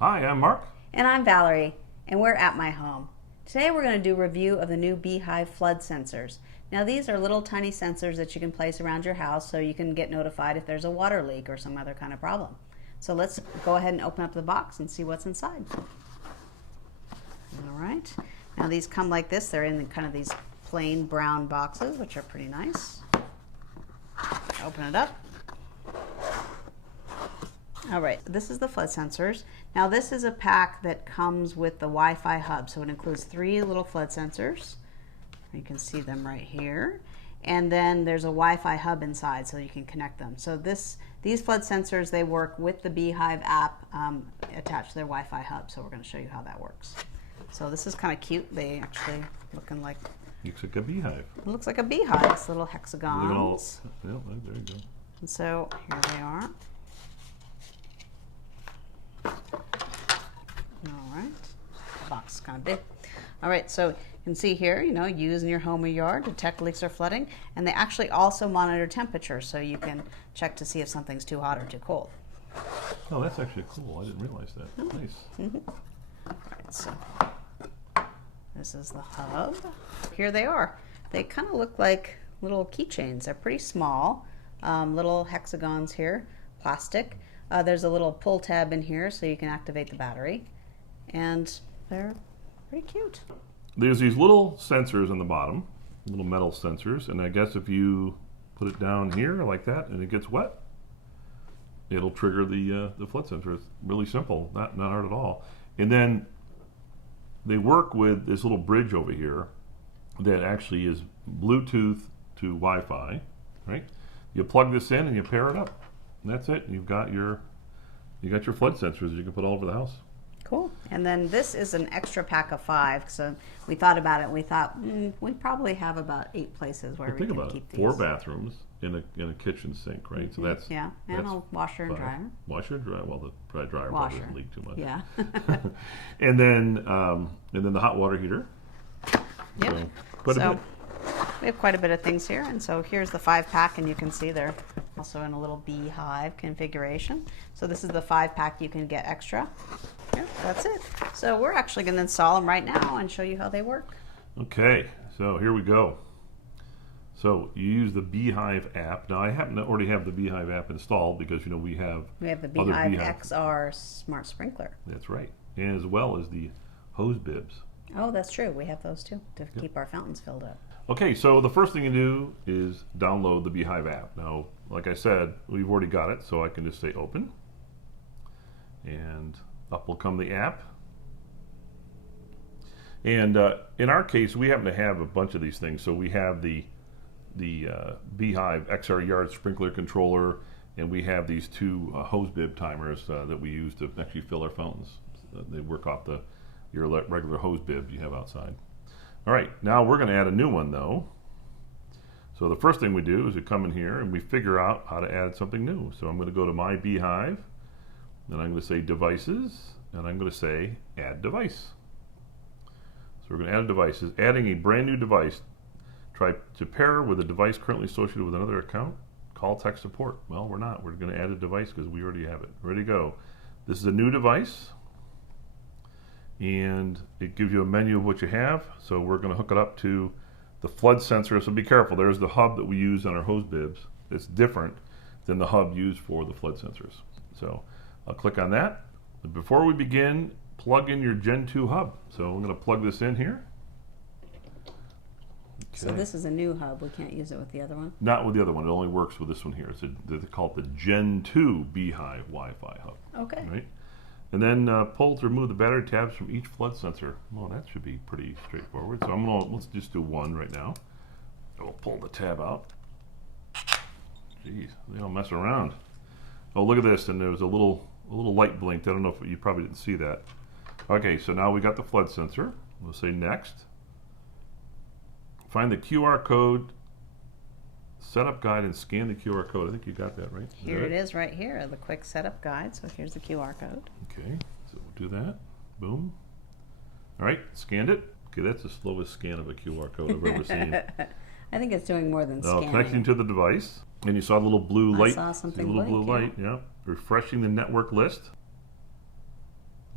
Hi, I'm Mark. And I'm Valerie, and we're at my home. Today we're going to do a review of the new B-hyve flood sensors. Now these are little tiny sensors that you can place around your house so you can get notified if there's a water leak or some other kind of problem. So let's go ahead and open up the box and see what's inside. All right. Now these come like this. They're in kind of these plain brown boxes, which are pretty nice. Open it up. All right, this is the flood sensors. Now this is a pack that comes with the Wi-Fi hub, so it includes 3 little flood sensors. You can see them right here. And then there's a Wi-Fi hub inside so you can connect them. So these flood sensors, they work with the B-hyve app attached to their Wi-Fi hub, so we're going to show you how that works. So this is kind of cute. They actually looking like... Looks like a beehive. It looks like a beehive. It's little hexagons. Yeah, there you go. And so here they are. All right, the box is kind of big. All right, so you can see here, use in your home or yard, detect leaks or flooding, and they actually also monitor temperature, so you can check to see if something's too hot or too cold. Oh, that's actually cool. I didn't realize that. Nice. Mm-hmm. All right, so this is the hub. Here they are. They kind of look like little keychains. They're pretty small, little hexagons here, plastic. There's a little pull tab in here so you can activate the battery, and they're pretty cute. There's these little sensors on the bottom, little metal sensors, and I guess if you put it down here like that and it gets wet, it'll trigger the flood sensor. It's really simple, not hard at all. And then they work with this little bridge over here that actually is Bluetooth to Wi-Fi, right? You plug this in and you pair it up. And that's it. You've got your flood sensors you can put all over the house. Cool. And then this is an extra pack of 5. So we thought about it. And we thought we probably have about 8 places where we can keep these. 4 bathrooms in a kitchen sink, right? Mm-hmm. So that's and a washer and dryer. Washer and dryer. Well, the dryer probably doesn't leak too much. Yeah. and then the hot water heater. Yep. So quite a bit. We have quite a bit of things here, and so here's the 5-pack, and you can see they're also in a little B-hyve configuration. So this is the 5-pack you can get extra. Yeah, that's it. So we're actually going to install them right now and show you how they work. Okay, so here we go. So you use the B-hyve app. Now I happen to already have the B-hyve app installed because we have the B-hyve XR Smart Sprinkler. That's right, and as well as the hose bibs. Oh, that's true. We have those too to keep our fountains filled up. Okay, so the first thing you do is download the B-hyve app. Now, like I said, we've already got it, so I can just say open. And up will come the app. And in our case, we happen to have a bunch of these things. So we have the B-hyve XR Yard Sprinkler Controller, and we have these 2 hose bib timers that we use to actually fill our fountains. They work off your regular hose bib you have outside. All right, now we're going to add a new one though. So the first thing we do is we come in here and we figure out how to add something new. So I'm going to go to my B-hyve, then I'm going to say devices, and I'm going to say add device. So we're going to add devices. Adding a brand new device. Try to pair with a device currently associated with another account. Call tech support. Well, we're not. We're going to add a device because we already have it. Ready to go. This is a new device. And it gives you a menu of what you have. So we're going to hook it up to the flood sensor. So be careful. There's the hub that we use on our hose bibs. It's different than the hub used for the flood sensors. So I'll click on that. But before we begin, plug in your Gen 2 hub. So I'm going to plug this in here. Okay. So this is a new hub. We can't use it with the other one? Not with the other one. It only works with this one here. They call it the Gen 2 B-hyve Wi-Fi hub. Okay. Right? And then pull to remove the battery tabs from each flood sensor. Well, that should be pretty straightforward. So let's just do one right now. We'll pull the tab out. Jeez, they don't mess around. Oh, look at this, and there was a little light blinked. I don't know if you probably didn't see that. Okay, so now we got the flood sensor. We'll say next. Find the QR code, setup guide, and scan the QR code. I think you got that, right? Here it is right here, the quick setup guide. So here's the QR code. Okay, so we'll do that. Boom. All right, scanned it. Okay, that's the slowest scan of a QR code I've ever seen. I think it's doing more than scanning. Connecting to the device. And you saw the little blue light. I saw something blue blink, light, yeah. Refreshing the network list.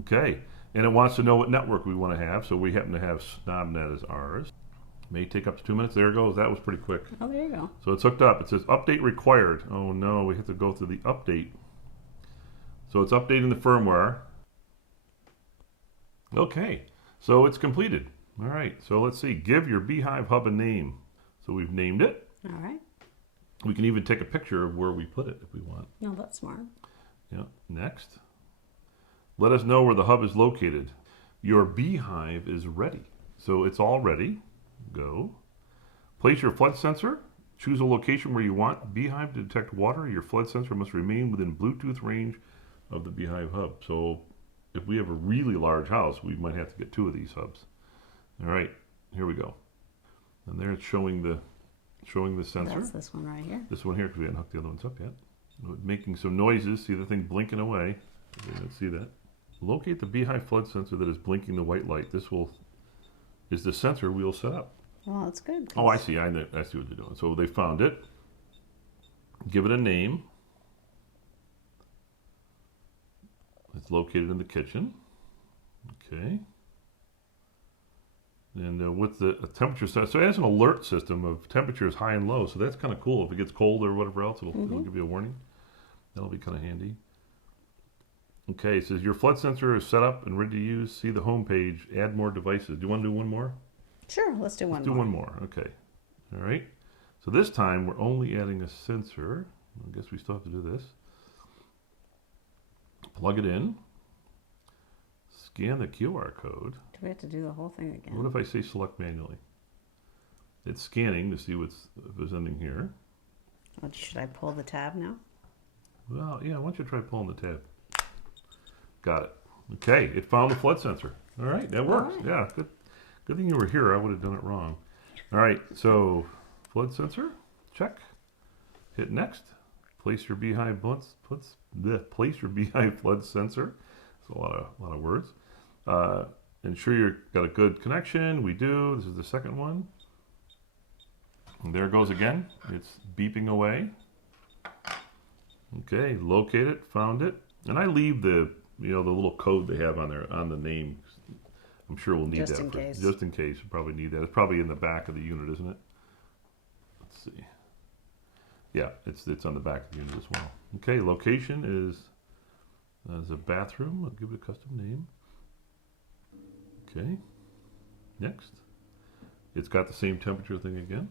Okay, and it wants to know what network we want to have, so we happen to have SnobNet as ours. May take up to 2 minutes. There it goes. That was pretty quick. Oh, there you go. So it's hooked up. It says update required. Oh no, we have to go through the update. So it's updating the firmware. Okay, so it's completed. All right, so let's see. Give your B-hyve hub a name. So we've named it. All right. We can even take a picture of where we put it if we want. No, that's smart. Yeah, next. Let us know where the hub is located. Your B-hyve is ready. So it's all ready. Go. Place your flood sensor. Choose a location where you want B-hyve to detect water. Your flood sensor must remain within Bluetooth range of the B-hyve hub. So if we have a really large house, we might have to get 2 of these hubs. All right, here we go. And there it's showing the sensor. That's this one right here. This one here, because we haven't hooked the other ones up yet. Making some noises. See the thing blinking away. You didn't see that. Locate the B-hyve flood sensor that is blinking the white light. This is the sensor we'll set up. Well, that's good. Oh, I see. I see what they're doing. So they found it. Give it a name. It's located in the kitchen. Okay. And with the temperature, so it has an alert system of temperatures high and low. So that's kind of cool. If it gets cold or whatever else, it'll give you a warning. That'll be kind of handy. Okay, it says your flood sensor is set up and ready to use. See the home page. Add more devices. Do you want to do one more? Sure, let's do one more. Do one more. Okay. All right. So this time we're only adding a sensor. I guess we still have to do this. Plug it in. Scan the QR code. Do we have to do the whole thing again? What if I say select manually? It's scanning to see if it's ending here. Well, should I pull the tab now? Well, yeah, why don't you try pulling the tab? Got it. Okay, it found the flood sensor. All right, that works. Right. Yeah, good thing you were here. I would have done it wrong. All right, so flood sensor, check. Hit next. Place your B-hyve place your B-hyve flood sensor. It's a lot of words. Ensure you've got a good connection. We do. This is the second one. And there it goes again. It's beeping away. Okay, locate it, found it. And I leave the little code they have on the name. I'm sure we'll need that. Just in case. Just in case. We'll probably need that. It's probably in the back of the unit, isn't it? Let's see. Yeah, it's on the back of the unit as well. Okay, location is a bathroom. I'll give it a custom name. Okay. Next. It's got the same temperature thing again.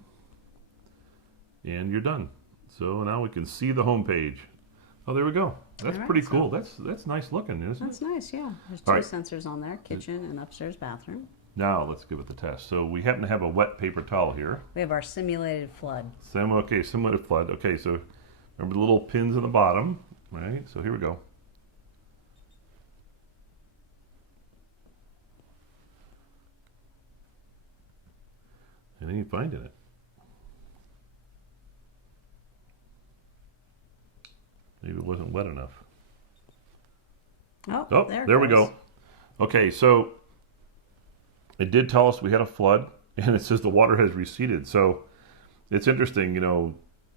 And you're done. So now we can see the home page. Oh, there we go. That's pretty cool. That's nice looking, isn't it? That's nice, yeah. There's 2 sensors on there, kitchen and upstairs bathroom. Now let's give it the test. So we happen to have a wet paper towel here. We have our simulated flood. Simulated flood. Okay, so remember the little pins in the bottom, right? So here we go. And then you find it. Maybe it wasn't wet enough. Oh, there we go. Okay, so it did tell us we had a flood, and it says the water has receded. So it's interesting,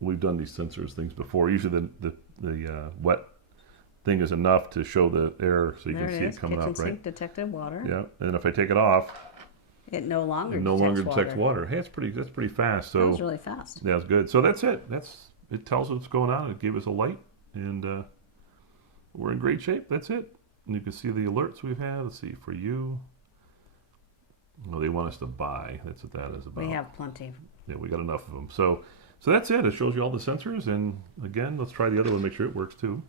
we've done these sensors things before. Usually the wet thing is enough to show the error, so you can see it coming up, right? Kitchen sink detected water. Yeah, and if I take it off, it no longer detects water. Hey, that's pretty fast. So that was really fast. Yeah, that's good. So that's it. It tells us what's going on. It gave us a light, and we're in great shape. That's it. And you can see the alerts we've had. Let's see, for you. Well, they want us to buy. That's what that is about. We have plenty. Yeah, we got enough of them. So that's it. It shows you all the sensors. And again, let's try the other one, make sure it works too.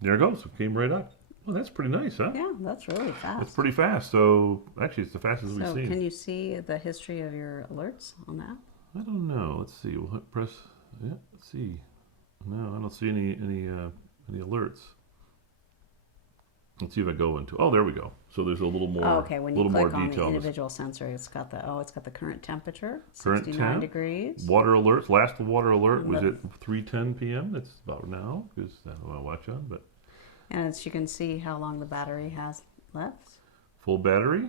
There it goes. It came right up. Well, that's pretty nice, huh? Yeah, that's really fast. It's pretty fast. So actually, it's the fastest we've seen. So can you see the history of your alerts on that? I don't know. Let's see. We'll press. Yeah. Let's see. No, I don't see any alerts. Let's see if I go into. Oh, there we go. So there's a little more. Oh, okay. When you click on the individual sensor, it's got the current temperature, 69 degrees. Water alerts. Last water alert was at 3:10 p.m. That's about now because I don't want to watch on, but. And you can see how long the battery has left. Full battery.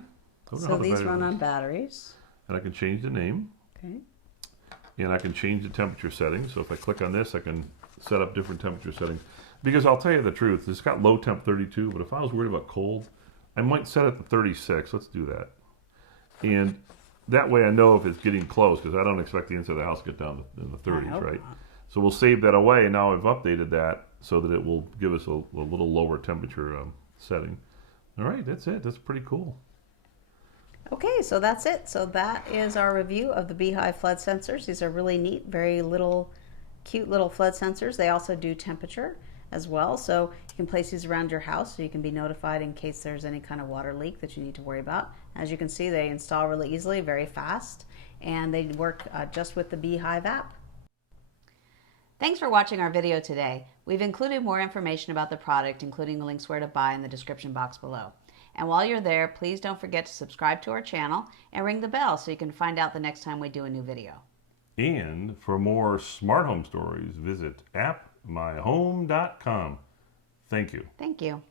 So these run on batteries. And I can change the name. Okay. And I can change the temperature settings. So if I click on this, I can set up different temperature settings. Because I'll tell you the truth, it's got low temp 32, but if I was worried about cold, I might set it to 36. Let's do that. And that way I know if it's getting close, because I don't expect the inside of the house to get down in the 30s, right? Not. So we'll save that away, and now I've updated that so that it will give us a little lower temperature setting. All right, that's it. That's pretty cool. Okay, so that's it. So that is our review of the B-hyve flood sensors. These are really neat, very little, cute little flood sensors. They also do temperature as well. So you can place these around your house so you can be notified in case there's any kind of water leak that you need to worry about. As you can see, they install really easily, very fast, and they work just with the B-hyve app. Thanks for watching our video today. We've included more information about the product, including the links where to buy in the description box below. And while you're there, please don't forget to subscribe to our channel and ring the bell so you can find out the next time we do a new video. And for more smart home stories, visit appmyhome.com. Thank you. Thank you.